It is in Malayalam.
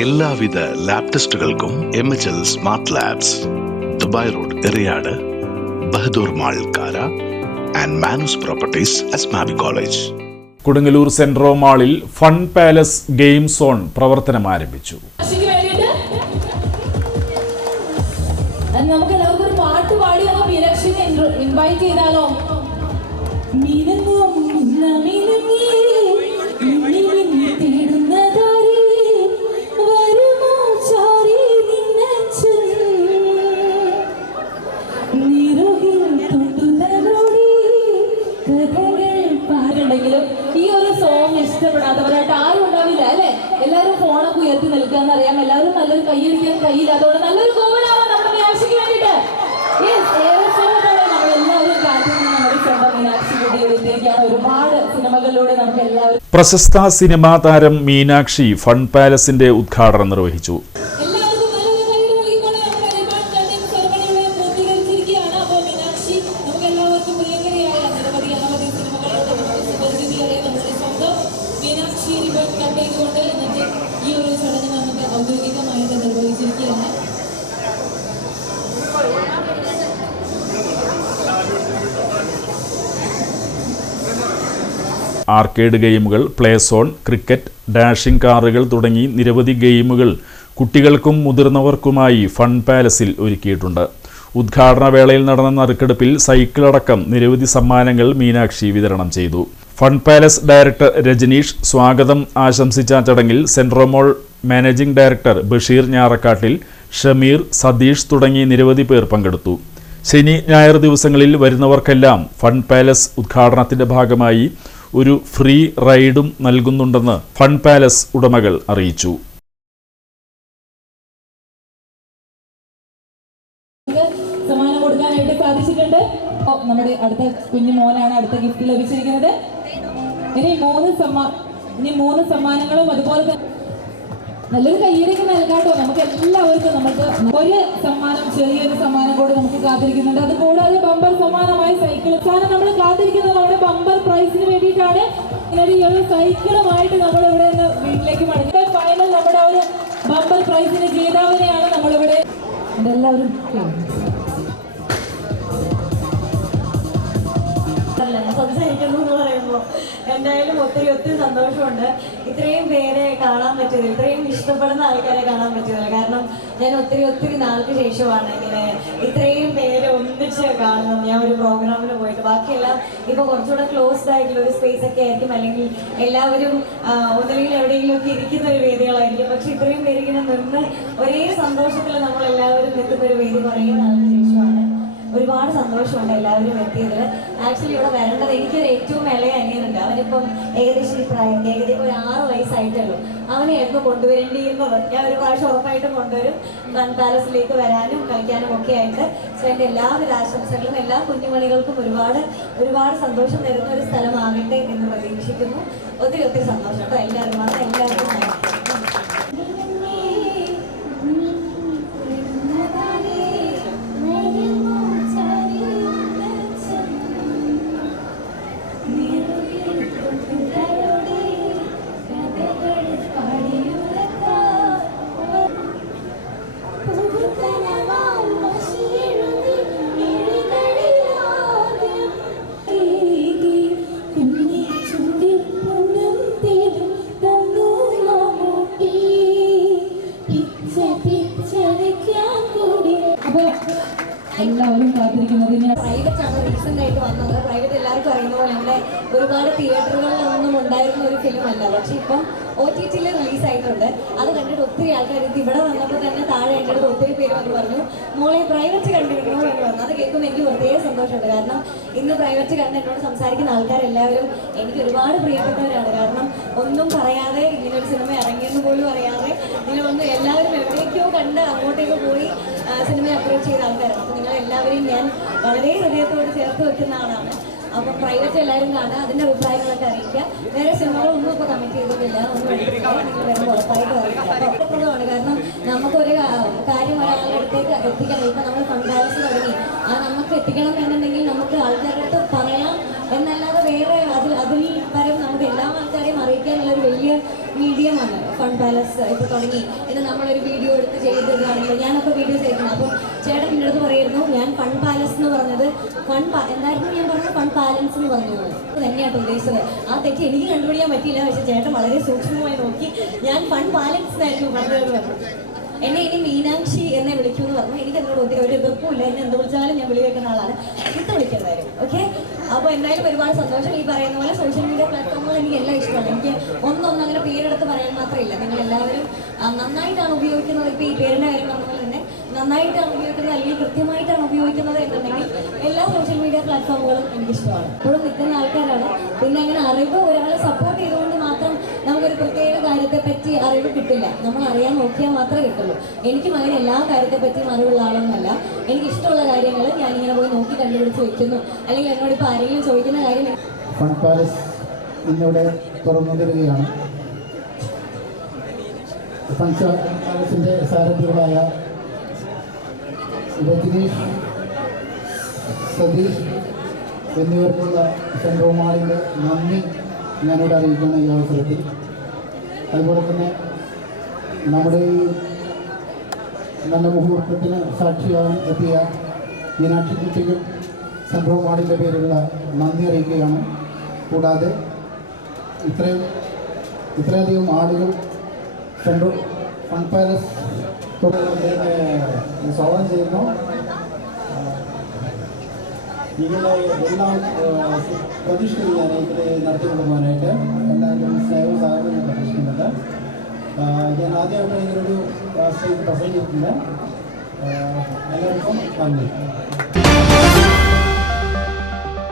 എല്ലാവിധ ലാബ് ടെസ്റ്റുകൾക്കും MHL smart labs, Dubai road, Eriyad, Bahadur mall, Kara and Manoos properties, Asmabi college. Kodungallur Centro മാളിൽ ഫൺ പാലസ് ഗെയിം സോൺ പ്രവർത്തനം ആരംഭിച്ചു. ഈ ഒരു സോങ് ഇഷ്ടപ്പെടാത്തവരായിട്ട് ആരും ഉണ്ടാവില്ല അല്ലെ. എല്ലാവരും ഫോണൊക്കെ ഉയർത്തി നിൽക്കാന്ന് അറിയാം. എല്ലാവരും നല്ലൊരു കൈയടിക്കാൻ കയ്യില്ല. അതോടെ നല്ലൊരു കോവിഡാണ് നമ്മുടെ മീനാക്ഷിക്ക് വേണ്ടിയിട്ട്. നമ്മളെല്ലാവരും കാത്തിരുന്ന് നമ്മുടെ സ്വന്തം മീനാക്ഷി കൂടി എത്തിയിരിക്കുകയാണ്. ഒരുപാട് സിനിമകളിലൂടെ നമുക്ക് എല്ലാവരും. പ്രശസ്ത സിനിമാ താരം മീനാക്ഷി ഫൺ പാലസിന്റെ ഉദ്ഘാടനം നിർവഹിച്ചു. ആർക്കേഡ് ഗെയിമുകൾ, പ്ലേ സോൺ, ക്രിക്കറ്റ്, ഡാഷിംഗ് കാറുകൾ തുടങ്ങി നിരവധി ഗെയിമുകൾ കുട്ടികൾക്കും മുതിർന്നവർക്കുമായി ഫൺ പാലസിൽ ഒരുക്കിയിട്ടുണ്ട്. ഉദ്ഘാടന വേളയിൽ നടന്ന നറുക്കെടുപ്പിൽ സൈക്കിളടക്കം നിരവധി സമ്മാനങ്ങൾ മീനാക്ഷി വിതരണം ചെയ്തു. ഫൺ പാലസ് ഡയറക്ടർ രജനീഷ് സ്വാഗതം ആശംസിച്ച ചടങ്ങിൽ സെൻട്രോ മോൾ മാനേജിംഗ് ഡയറക്ടർ ബഷീർ ഞാറക്കാട്ടിൽ, ഷമീർ, സതീഷ് തുടങ്ങി നിരവധി പേർ പങ്കെടുത്തു. ശനി, ഞായർ ദിവസങ്ങളിൽ വരുന്നവർക്കെല്ലാം ഫൺ പാലസ് ഉദ്ഘാടനത്തിന്റെ ഭാഗമായി ഒരു ഫ്രീ റൈഡും നൽകുന്നുണ്ടെന്ന് ഫൺ പാലസ് ഉടമകൾ അറിയിച്ചു. സമ്മാനം കൊടുക്കാനായിട്ട് സാധിച്ചിട്ടുണ്ട്. നമ്മുടെ അടുത്ത കുഞ്ഞു മോനാണ് അടുത്ത ഗിഫ്റ്റ് ലഭിച്ചിരിക്കുന്നത്. ഇനി മൂന്ന് സമ്മാനങ്ങളും അതുപോലെ തന്നെ നല്ലൊരു കയ്യടിക്ക് നൽകാട്ടോ. നമുക്ക് എല്ലാവർക്കും നമുക്ക് ഒരു സമ്മാനം, ചെറിയൊരു സമ്മാനം കൂടെ നമുക്ക് കാത്തിരിക്കുന്നുണ്ട്. അത് കൂടാതെ ബമ്പർ സമ്മാനമായി സൈക്കിൾ സാധനം നമ്മൾ കാത്തിരിക്കുന്നത് നമ്മുടെ ബമ്പർ പ്രൈസിന് വേണ്ടിയിട്ടാണ്. ഈ ഒരു സൈക്കിളുമായിട്ട് നമ്മൾ ഇവിടെ നിന്ന് വീട്ടിലേക്ക് മടങ്ങി ഫൈനൽ നമ്മുടെ ഒരു ബമ്പർ പ്രൈസിന് ജേതാവിനെയാണ് നമ്മളിവിടെ എല്ലാവരും സംസാരിക്കുന്നു എന്ന് പറയുമ്പോൾ എന്തായാലും ഒത്തിരി സന്തോഷമുണ്ട്. ഇത്രയും പേരെ കാണാൻ പറ്റിയതിൽ, ഇത്രയും ഇഷ്ടപ്പെടുന്ന ആൾക്കാരെ കാണാൻ പറ്റിയതില്ല. കാരണം ഞാൻ ഒത്തിരി നാൾക്ക് ശേഷമാണ് ഇങ്ങനെ ഇത്രയും പേരെ ഒന്നിച്ച് കാണുന്നത്. ഞാൻ ഒരു പ്രോഗ്രാമിന് പോയിട്ട് ബാക്കിയെല്ലാം ഇപ്പൊ കുറച്ചുകൂടെ ക്ലോസ്ഡ് ആയിട്ടുള്ള ഒരു സ്പേസ് ഒക്കെ ആയിരിക്കും, അല്ലെങ്കിൽ എല്ലാവരും ഒന്നില്ലെങ്കിൽ എവിടെയെങ്കിലും ഒക്കെ ഇരിക്കുന്ന ഒരു വേദികളായിരിക്കും. പക്ഷെ ഇത്രയും പേര് ഇങ്ങനെ നിന്ന് ഒരേ സന്തോഷത്തിൽ നമ്മളെല്ലാവരും നിൽക്കുന്ന ഒരു വേദി കുറേ നാൾക്ക് ശേഷമാണ്. ഒരുപാട് സന്തോഷമുണ്ട് എല്ലാവരും എത്തിയതിൽ. ആക്ച്വലി ഇവിടെ വരേണ്ടത് എനിക്കൊരു ഏറ്റവും ഇളയ അനിയനുണ്ട്. അവനിപ്പം ഏകദേശം ഈ പ്രായം, ഏകദേശം ഒരു 6 വയസ്സായിട്ടുള്ളൂ. അവനെയായിരുന്നു കൊണ്ടുവരേണ്ടിയിരുന്നത്. ഞാൻ ഒരു പ്രാവശ്യം ഉറപ്പായിട്ടും കൊണ്ടുവരും, ഫൺ പാലസിലേക്ക് വരാനും കളിക്കാനും ഒക്കെ ആയിട്ട്. സോ എൻ്റെ എല്ലാവിധ ആശംസകളും എല്ലാ കുഞ്ഞുമണികൾക്കും ഒരുപാട് സന്തോഷം തരുന്ന ഒരു സ്ഥലമാകട്ടെ എന്ന് പ്രതീക്ഷിക്കുന്നു. ഒത്തിരി സന്തോഷം കേട്ടോ എല്ലാവർക്കും. എല്ലാവർക്കും എല്ലാവരും കാത്തിരിക്കുന്നത് പ്രൈവറ്റ് ആണ് റീസെന്റ് ആയിട്ട് വന്നത്. പ്രൈവറ്റ് എല്ലാവർക്കും അറിയുന്ന പോലെ നമ്മുടെ ഒരുപാട് തിയേറ്ററുകളിലൊന്നും ഉണ്ടായിരുന്ന ഒരു ഫിലിം അല്ല. പക്ഷെ ഇപ്പം OTT-ൽ റിലീസായിട്ടുണ്ട്. അത് കണ്ടിട്ട് ഒത്തിരി ആൾക്കാർ ഇവിടെ വന്നപ്പോൾ തന്നെ താഴെ എൻ്റെ അടുത്ത് ഒത്തിരി പേര് വന്ന് പറഞ്ഞു, മോളെ പ്രൈവറ്റ് കണ്ടിരിക്കണോ എന്ന് പറഞ്ഞു. അത് കേൾക്കുമ്പോൾ എനിക്ക് പ്രത്യേക സന്തോഷമുണ്ട്. കാരണം ഇന്ന് പ്രൈവറ്റ് കണ്ട് എന്നോട് സംസാരിക്കുന്ന ആൾക്കാരെല്ലാവരും എനിക്ക് ഒരുപാട് പ്രിയപ്പെട്ടവരാണ്. കാരണം ഒന്നും പറയാതെ ഇങ്ങനൊരു സിനിമ ഇറങ്ങിയെന്ന് പോലും അറിയാതെ നിങ്ങളൊന്നും എല്ലാവരും എവിടേക്കോ കണ്ട് അങ്ങോട്ടേക്ക് പോയി സിനിമ അപ്രോച്ച് ചെയ്ത ആൾക്കാരാണ്. അപ്പോൾ നിങ്ങളെല്ലാവരെയും ഞാൻ വളരെ ഹൃദയത്തോട് ചേർത്ത് വെക്കുന്ന ആളാണ്. അപ്പം പ്രൈവറ്റ് എല്ലാവരും കാണുക, അതിൻ്റെ അഭിപ്രായങ്ങളൊക്കെ അറിയിക്കുക. വേറെ സിനിമകളൊന്നും ഇപ്പോൾ കമ്മിറ്റ് ചെയ്തിട്ടില്ല, ഒന്നും എടുത്തില്ല. നിങ്ങൾ വരുമ്പോൾ ഉറപ്പായിട്ട് അറിയിക്കുക. അപ്പോൾ അത്രപ്രദമാണ്. കാരണം നമുക്കൊരു കാര്യം ഒരാളുടെ അടുത്തേക്ക് എത്തിക്കണം. ഇപ്പം നമ്മൾ ഫൺ പാലസ് തുടങ്ങി, നമുക്ക് എത്തിക്കണം എന്നുണ്ടെങ്കിൽ നമുക്ക് ആൾക്കാരുടെ അടുത്ത് പറയാം എന്നല്ലാതെ വേറെ അതിൽ പരം നമുക്ക് എല്ലാ ആൾക്കാരെയും അറിയിക്കാനുള്ളൊരു വലിയ മീഡിയ മീഡിയമാണ് ഫൺ പാലസ് ഇപ്പോൾ തുടങ്ങി എന്ന് നമ്മളൊരു വീഡിയോ എടുത്ത് ചെയ്തതാണെങ്കിൽ ഞാനപ്പോൾ വീഡിയോ ചെയ്തിരുന്നു. അപ്പോൾ ചേട്ടൻ എൻ്റെ അടുത്ത് പറയുന്നു ഞാൻ ഫൺ പാലസ് എന്ന് പറഞ്ഞത് എന്തായിരുന്നു ഞാൻ പറഞ്ഞത് ഫൺ പാലൻസ് എന്ന് പറഞ്ഞു തന്നെയാട്ടോ ഉദ്ദേശിച്ചത്. ആ തെറ്റ് എനിക്ക് കണ്ടുപിടിക്കാൻ പറ്റിയില്ല. പക്ഷേ ചേട്ടൻ വളരെ സൂക്ഷ്മമായി നോക്കി ഞാൻ ഫൺ പാലൻസ് എന്നായിരുന്നു പറഞ്ഞത് പറഞ്ഞു. എന്നെ ഇനി മീനാക്ഷി എന്നെ വിളിക്കുമെന്ന് പറഞ്ഞു. എനിക്ക് അതിനോട് ഒത്തിരി ഒരു എതിർപ്പുമില്ല. എന്നെ എന്ത് വിളിച്ചാലും ഞാൻ വിളി വെക്കുന്ന ആളാണ്. ഇട്ട് വിളിക്കുന്നതായിരുന്നു. ഓക്കെ, അപ്പോൾ എന്തായാലും ഒരുപാട് സന്തോഷം. ഈ പറയുന്ന പോലെ സോഷ്യൽ മീഡിയ പ്ലാറ്റ്ഫോമുകൾ എനിക്ക് എല്ലാം ഇഷ്ടമാണ്. എനിക്ക് ഒന്നൊന്നും അങ്ങനെ പേരെടുത്ത് പറയാൻ മാത്രമില്ല. നിങ്ങൾ എല്ലാവരും നന്നായിട്ടാണ് ഉപയോഗിക്കുന്നത്. ഇപ്പോൾ ഈ പേരിൻ്റെ കാര്യം പറഞ്ഞ പോലെ തന്നെ നന്നായിട്ടാണ് ഉപയോഗിക്കുന്നത് അല്ലെങ്കിൽ കൃത്യമായിട്ടാണ് ഉപയോഗിക്കുന്നത് എന്നുണ്ടെങ്കിൽ എല്ലാ സോഷ്യൽ മീഡിയ പ്ലാറ്റ്ഫോമുകളും എനിക്കിഷ്ടമാണ്. ഇപ്പോഴും നിൽക്കുന്ന ആൾക്കാരാണ്. പിന്നെ അങ്ങനെ അറിവ് ഒരാളെ സപ്പോർട്ട് ചെയ്തുകൊണ്ട് മാത്രം നമുക്കൊരു പ്രത്യേക കാര്യത്തെ പറ്റി അറിവ് കിട്ടില്ല. നമ്മൾ അറിയാൻ നോക്കിയാൽ മാത്രമേ കിട്ടുള്ളൂ. എനിക്കും അങ്ങനെ എല്ലാ കാര്യത്തെ പറ്റിയും അറിവുള്ള ആളൊന്നുമല്ല. എനിക്കിഷ്ടമുള്ള കാര്യങ്ങൾ ഞാനിങ്ങനെ പോയി നോക്കി കണ്ടുപിടിച്ച് വെക്കുന്നു. അല്ലെങ്കിൽ എന്നോട് ഇപ്പോൾ ആരെങ്കിലും ചോദിക്കുന്ന കാര്യം ഫൺ പാലസ് ഇന്നിവിടെ തുറന്നു തരികയാണ്. ഫൺ പാലസിൻ്റെ സാരഥികളായ രജനീഷ്, സതീഷ് എന്നിവർക്കുള്ള സെൻട്രൽ മാളിൻ്റെ നന്ദി ഞാനിവിടെ അറിയിക്കുന്ന ഈ അവസരത്തിൽ, അതുപോലെ തന്നെ നമ്മുടെ ഈ നല്ല മുഹൂർത്തത്തിന് സാക്ഷിയാകാൻ എത്തിയ മീനാക്ഷി കുട്ടിക്കും സെൻട്രൽ മാളിൻ്റെ പേരിലുള്ള നന്ദി അറിയിക്കുകയാണ്. കൂടാതെ ഇത്രയധികം ആളുകൾ സെൻട്രൽ ഫൺ പാലസ് സ്വാഗതം ചെയ്യുന്നു. നിങ്ങളെ എല്ലാം പ്രതീക്ഷിക്കുകയാണ് ഇതിൽ നടത്തിക്കൊണ്ടുപോകാനായിട്ട്. എല്ലാവരും സ്നേഹവും സഹകരണം പ്രതീക്ഷിക്കുന്നുണ്ട്. ഞാൻ ആദ്യമായിട്ട് ഇങ്ങനൊരു സ്റ്റേജ് പ്രസംഗിച്ചിട്ടുണ്ട്. എല്ലാവർക്കും നന്ദി.